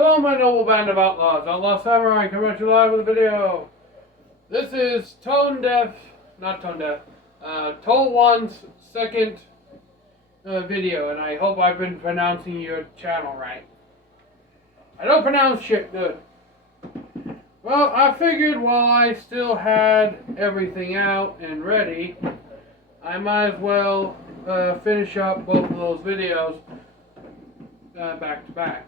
Hello, my noble band of outlaws. Outlaw Samurai coming at you live with a video. This is Toe One's second video, and I hope I've been pronouncing your channel right. I don't pronounce shit good. Well, I figured while I still had everything out and ready, I might as well finish up both of those videos back to back.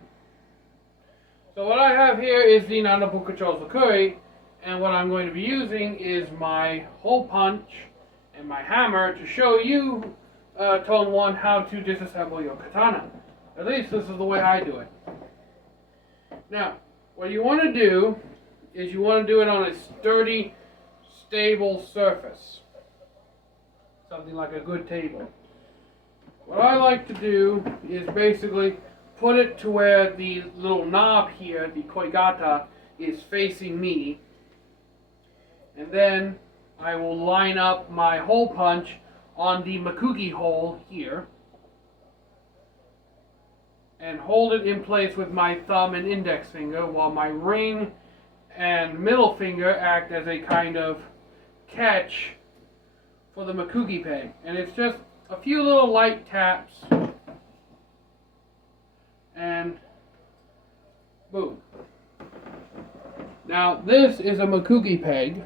So what I have here is the Nanabuka Chosukuri, and what I'm going to be using is my hole punch and my hammer to show you, Tone 1, how to disassemble your katana. At least this is the way I do it. Now, what you want to do is you want to do it on a sturdy, stable surface. Something like a good table. What I like to do is basically put it to where the little knob here, the koigata, is facing me. And then I will line up my hole punch on the makugi hole here. And hold it in place with my thumb and index finger while my ring and middle finger act as a kind of catch for the makugi peg. And it's just a few little light taps. And boom. Now this is a makugi peg.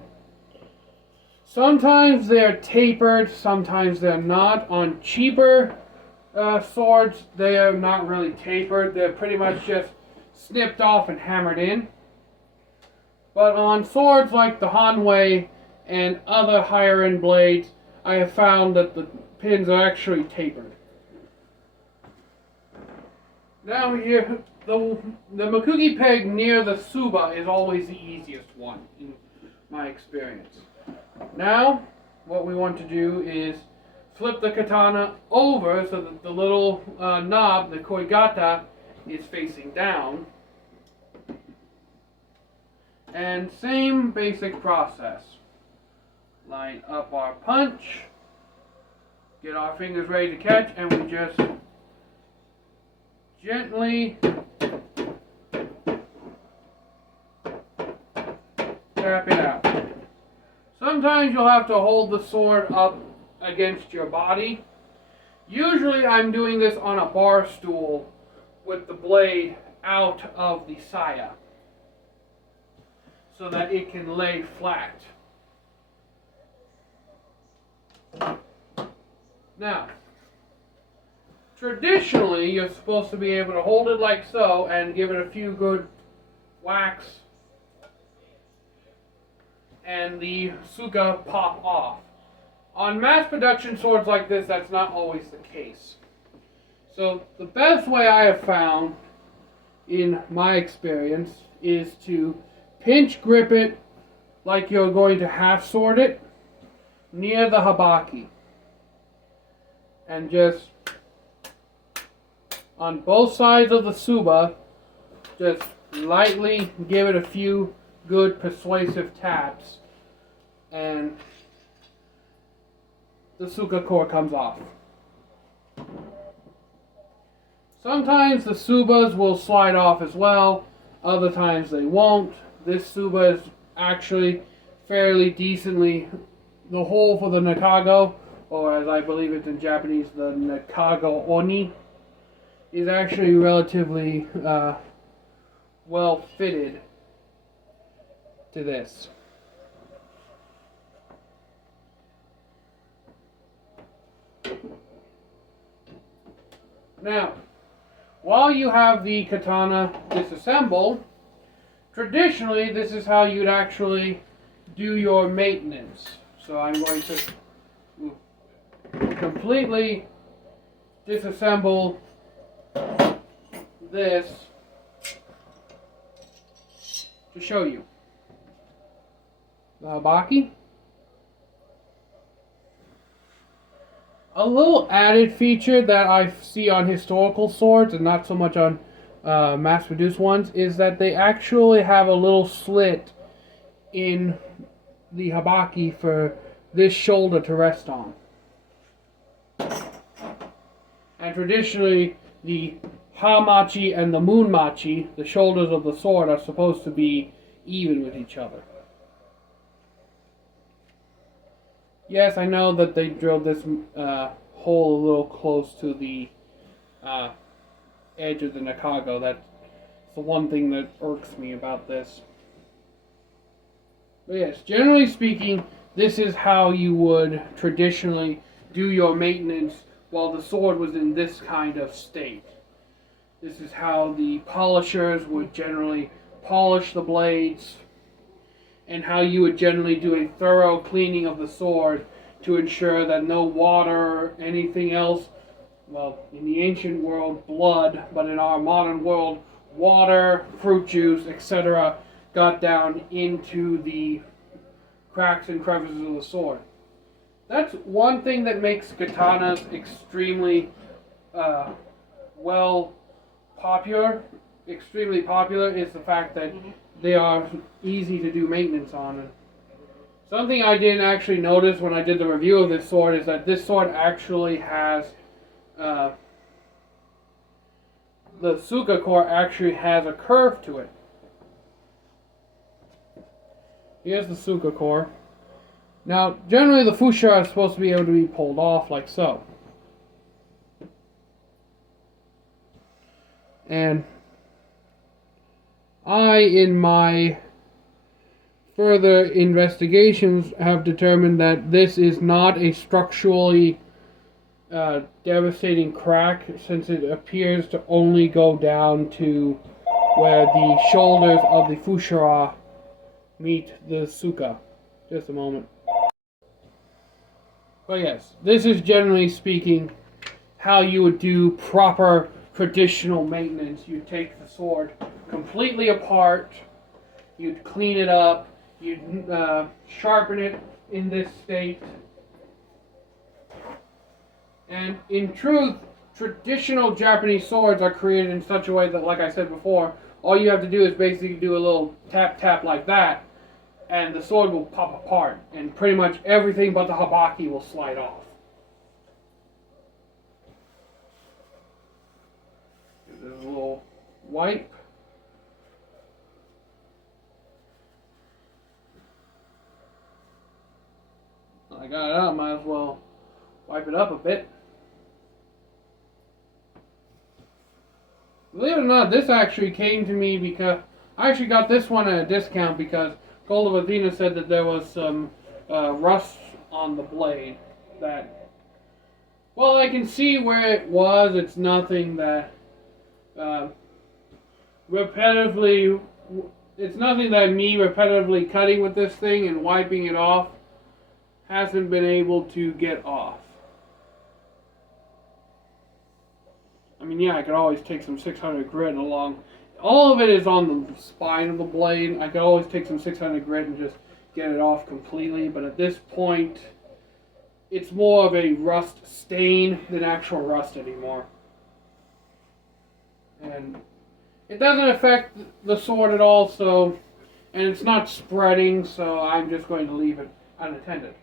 Sometimes they're tapered, sometimes they're not. On cheaper swords, they are not really tapered. They're pretty much just snipped off and hammered in. But on swords like the Hanwei and other higher end blades, I have found that the pins are actually tapered. Now here, the makugi peg near the tsuba is always the easiest one, in my experience. Now, what we want to do is flip the katana over so that the little knob, the koigata, is facing down. And same basic process. Line up our punch, get our fingers ready to catch, and we just gently tap it out. Sometimes you'll have to hold the sword up against your body. Usually I'm doing this on a bar stool with the blade out of the saya so that it can lay flat. Now, traditionally, you're supposed to be able to hold it like so and give it a few good whacks and the suka pop off. On mass production swords like this, that's not always the case. So the best way I have found, in my experience, is to pinch grip it like you're going to half sword it near the habaki. And just on both sides of the tsuba, just lightly give it a few good persuasive taps, and the suka core comes off. Sometimes the tsubas will slide off as well, other times they won't. This tsuba is actually fairly decently, the hole for the nakago, or as I believe it's in Japanese, the nakago oni, is actually relatively well fitted to this. Now, while you have the katana disassembled, traditionally this is how you'd actually do your maintenance. So I'm going to completely disassemble this to show you. The habaki. A little added feature that I see on historical swords and not so much on mass-produced ones is that they actually have a little slit in the habaki for this shoulder to rest on. And traditionally, the hamachi and the moonmachi, the shoulders of the sword, are supposed to be even with each other. Yes, I know that they drilled this hole a little close to the edge of the Nakago. That's the one thing that irks me about this. But yes, generally speaking, this is how you would traditionally do your maintenance while the sword was in this kind of state. This is how the polishers would generally polish the blades, and how you would generally do a thorough cleaning of the sword to ensure that no water or anything else, well, in the ancient world, blood, but in our modern world, water, fruit juice, etc., got down into the cracks and crevices of the sword. That's one thing that makes katanas extremely extremely popular, is the fact that they are easy to do maintenance on. And something I didn't actually notice when I did the review of this sword is that this sword actually has the Suka core actually has a curve to it. Here's the Suka core. Now, generally the Fushira is supposed to be able to be pulled off like so. And I, in my further investigations, have determined that this is not a structurally devastating crack, since it appears to only go down to where the shoulders of the Fushira meet the Suka. Just a moment. But yes, this is generally speaking how you would do proper traditional maintenance. You'd take the sword completely apart, you'd clean it up, you'd sharpen it in this state. And in truth, traditional Japanese swords are created in such a way that, like I said before, all you have to do is basically do a little tap tap like that, and the sword will pop apart, and pretty much everything but the habaki will slide off. There's a little wipe. I got it out, might as well wipe it up a bit. Believe it or not, this actually came to me because I actually got this one at a discount because Gold of Athena said that there was some rust on the blade that, well, I can see where it was. It's nothing that it's nothing that me repetitively cutting with this thing and wiping it off hasn't been able to get off. I mean, yeah, I could always take some 600 grit along. All of it is on the spine of the blade. I could always take some 600 grit and just get it off completely. But at this point, it's more of a rust stain than actual rust anymore. And it doesn't affect the sword at all, so, and it's not spreading, so I'm just going to leave it unattended.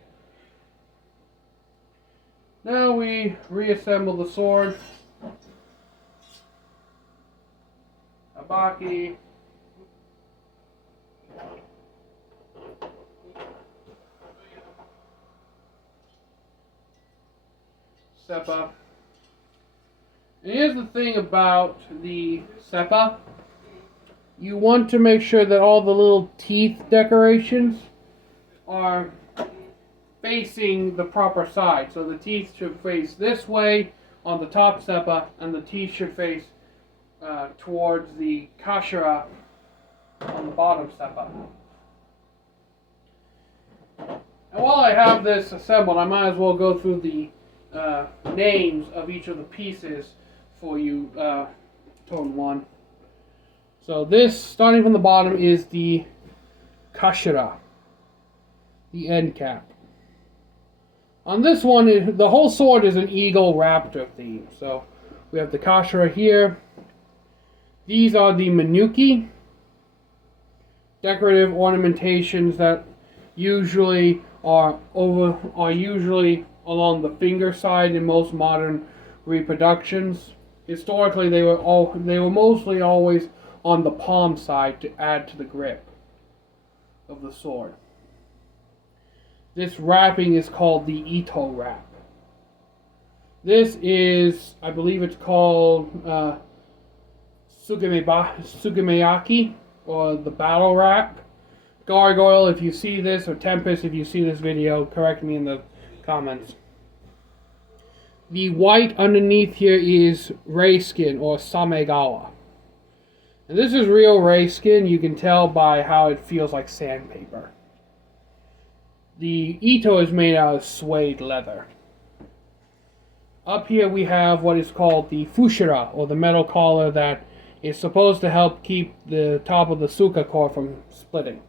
Now we reassemble the sword. Habaki. Seppa. And here's the thing about the Seppa. You want to make sure that all the little teeth decorations are facing the proper side. So the teeth should face this way on the top Seppa, and the teeth should face towards the Kashira on the bottom Seppa. And while I have this assembled, I might as well go through the names of each of the pieces for you, Tone 1. So this, starting from the bottom, is the Kashira, the end cap. On this one, the whole sword is an eagle raptor theme. So we have the Kashira here. These are the Manuki, decorative ornamentations that usually are usually along the finger side in most modern reproductions. historically they were mostly always on the palm side to add to the grip of the sword. This wrapping is called the Ito wrap. This is, I believe it's called Sugemeyaki, or the battle wrap. Gargoyle, if you see this, or Tempest, if you see this video, correct me in the comments. The white underneath here is ray skin, or samegawa. And this is real ray skin. You can tell by how it feels like sandpaper. The Ito is made out of suede leather. Up here we have what is called the fushira, or the metal collar that is supposed to help keep the top of the suka core from splitting.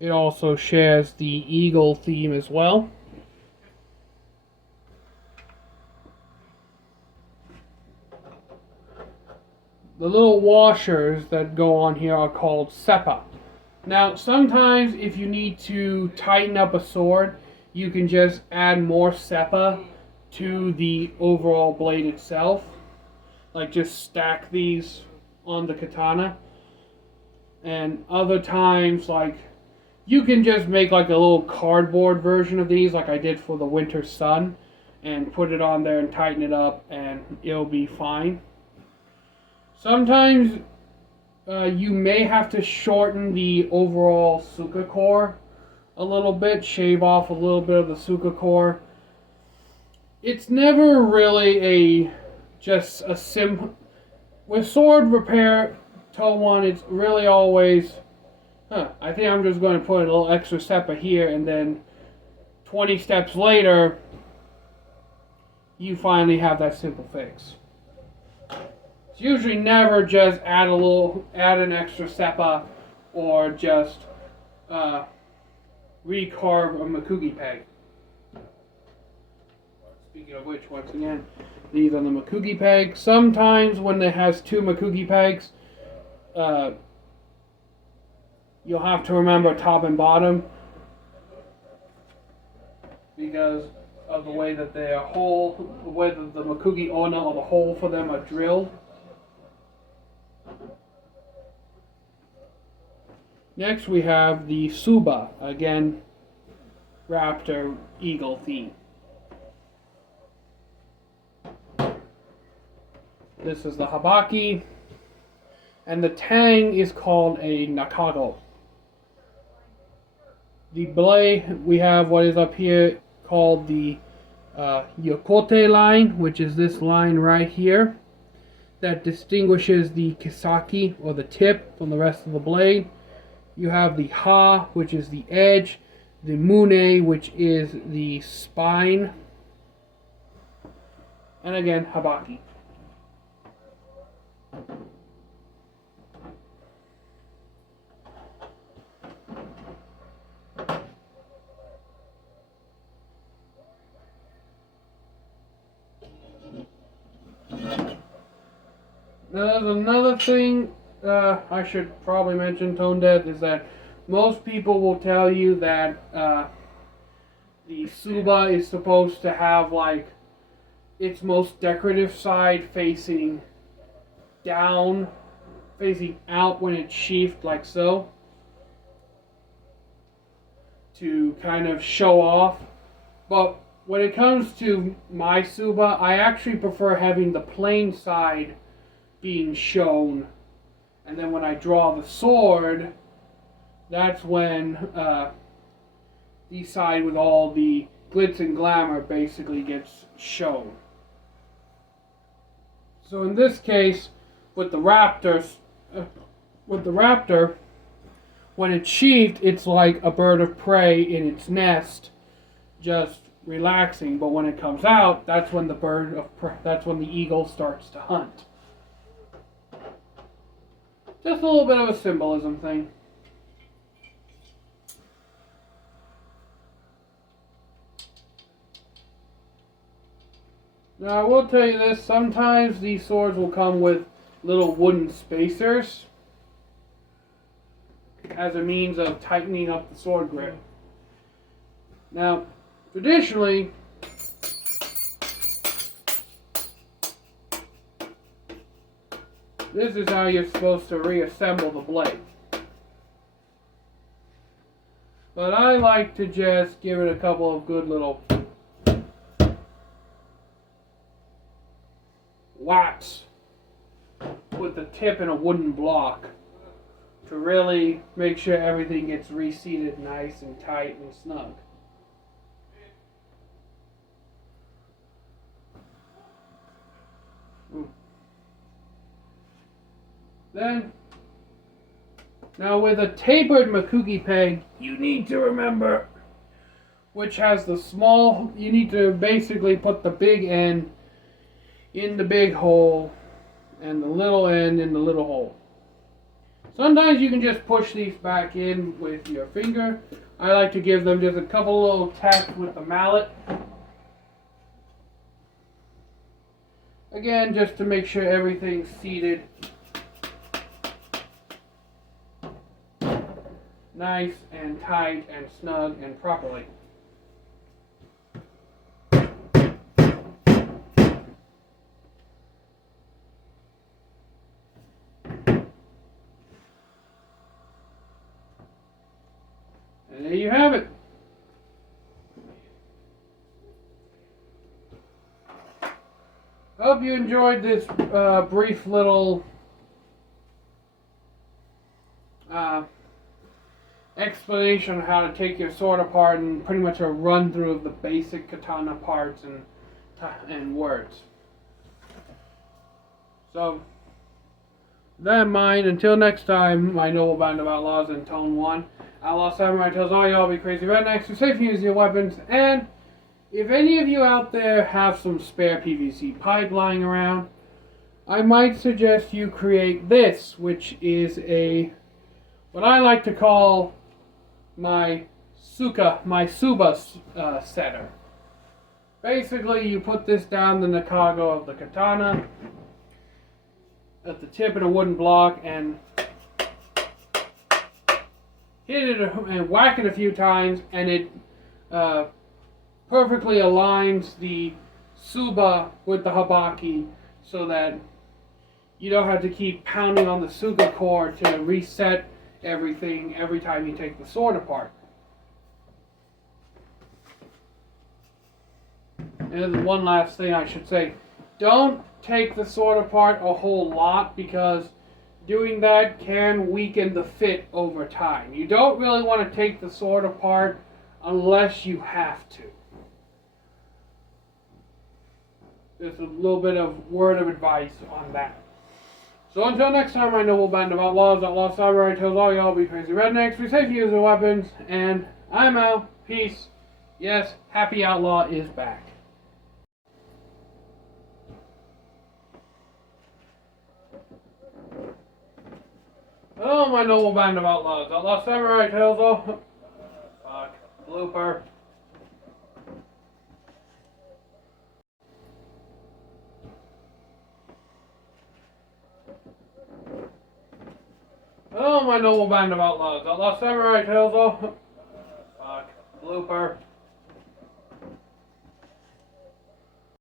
It also shares the eagle theme as well. The little washers that go on here are called seppa. Now, sometimes if you need to tighten up a sword, you can just add more seppa to the overall blade itself. Like just stack these on the katana. And other times, like, you can just make like a little cardboard version of these, like I did for the Winter Sun, and put it on there and tighten it up, and it'll be fine. Sometimes you may have to shorten the overall suka core a little bit, shave off a little bit of the suka core. It's never really just a simple... With sword repair, toesone, it's really always... I think I'm just going to put a little extra seppa here, and then 20 steps later, you finally have that simple fix. It's usually never just add an extra seppa, or just recarve a makugi peg. Speaking of which, once again, these are the makugi pegs. Sometimes when it has two makugi pegs, you'll have to remember top and bottom, because of the way that they are the way that the makugi ona, or the hole for them, are drilled. Next we have the Suba, again, raptor eagle theme. This is the Habaki, and the tang is called a Nakago. The blade, we have what is up here called the Yokote line, which is this line right here, that distinguishes the Kisaki, or the tip, from the rest of the blade. You have the Ha, which is the edge, the Mune, which is the spine, and again, Habaki. Now, there's another thing I should probably mention, Tone Deaf, is that most people will tell you that the Suba is supposed to have, like, its most decorative side facing down, facing out when it's sheathed, like so, to kind of show off. But when it comes to my Suba, I actually prefer having the plain side being shown, and then when I draw the sword, that's when the side with all the glitz and glamour basically gets shown. So in this case, with the raptor, when it's sheathed, it's like a bird of prey in its nest, just relaxing. But when it comes out, that's when that's when the eagle starts to hunt. Just a little bit of a symbolism thing. Now, I will tell you this, sometimes these swords will come with little wooden spacers as a means of tightening up the sword grip. Now, traditionally, this is how you're supposed to reassemble the blade. But I like to just give it a couple of good little whaps with the tip in a wooden block to really make sure everything gets reseated nice and tight and snug. Then, now with a tapered Makuki peg, you need to remember which has the small, you need to basically put the big end in the big hole and the little end in the little hole. Sometimes you can just push these back in with your finger. I like to give them just a couple little taps with the mallet. Again, just to make sure everything's seated nice and tight and snug and properly. And there you have it. I hope you enjoyed this brief little explanation on how to take your sword apart and pretty much a run through of the basic katana parts and words. So, with that in mind, until next time, my noble band of outlaws in Tone 1, Outlaw Samurai tells all y'all be crazy rednecks who safe use your weapons, and if any of you out there have some spare PVC pipe lying around, I might suggest you create this, which is what I like to call my Suba setter. Basically, you put this down the Nakago of the katana at the tip of a wooden block and hit it and whack it a few times, and it perfectly aligns the Suba with the Habaki so that you don't have to keep pounding on the Suga core to reset everything every time you take the sword apart. And one last thing I should say, don't take the sword apart a whole lot because doing that can weaken the fit over time. You don't really want to take the sword apart unless you have to. Just a little bit of word of advice on that. So until next time, my noble band of outlaws, Outlaw Samurai tells all y'all be crazy rednecks, be safe use your weapons, and I'm out. Peace. Yes, Happy Outlaw is back. Hello, my noble band of outlaws, Outlaw Samurai tells all... Fuck. Blooper. Hello, my noble band of outlaws, Outlaw Samurai tells all... Fuck. Blooper.